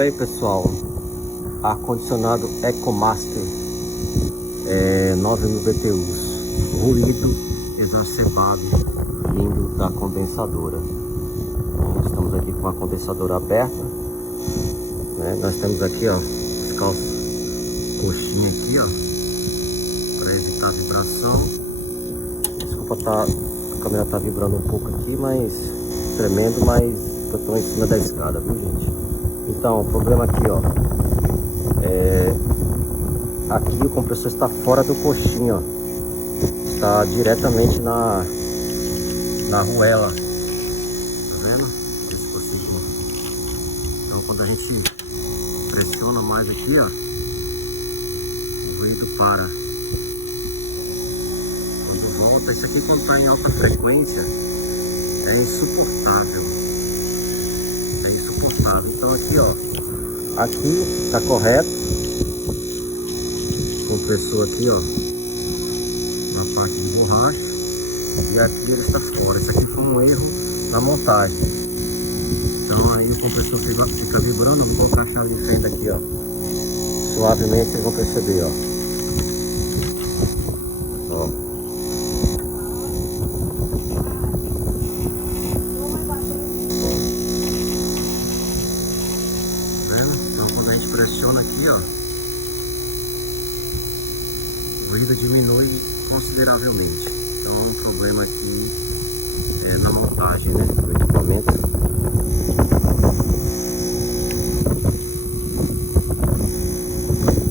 Olha aí, pessoal, ar-condicionado EcoMaster 9.000 BTUs, ruído exacerbado vindo da condensadora. Estamos aqui com a condensadora aberta, né? Nós temos aqui, ó, os calços coxinha aqui, ó, para evitar a vibração. Desculpa, a câmera tá vibrando um pouco aqui, mas tremendo, mas eu tô em cima da escada, viu, gente? Então, o problema aqui, ó, aqui o compressor está fora do coxinho, ó, está diretamente na arruela, tá vendo? Esse coxinho. Então, quando a gente pressiona mais aqui, ó, o ruído para. Quando volta, isso aqui quando está em alta frequência é insuportável. É insuportável. Então aqui, ó, aqui tá correto. Compressor aqui, ó, na parte de borracha, e aqui ele está fora. Isso aqui foi um erro na montagem. Então aí o compressor fica vibrando. Eu vou colocar a chave de fenda aqui, ó, suavemente, vocês vão perceber, ó. Pressiona aqui, ó, o ruído diminui consideravelmente. Então é um problema aqui na montagem, né, do equipamento.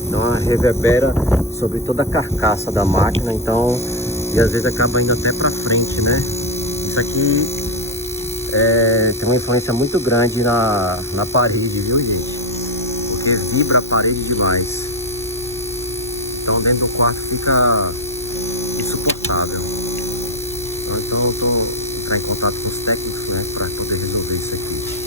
Então reverbera sobre toda a carcaça da máquina, então, e às vezes acaba indo até para frente, né? Isso aqui tem uma influência muito grande na parede, viu, gente? Porque vibra a parede demais. Então dentro do quarto fica insuportável. Então eu tô entrar em contato com os técnicos, né, para poder resolver isso aqui.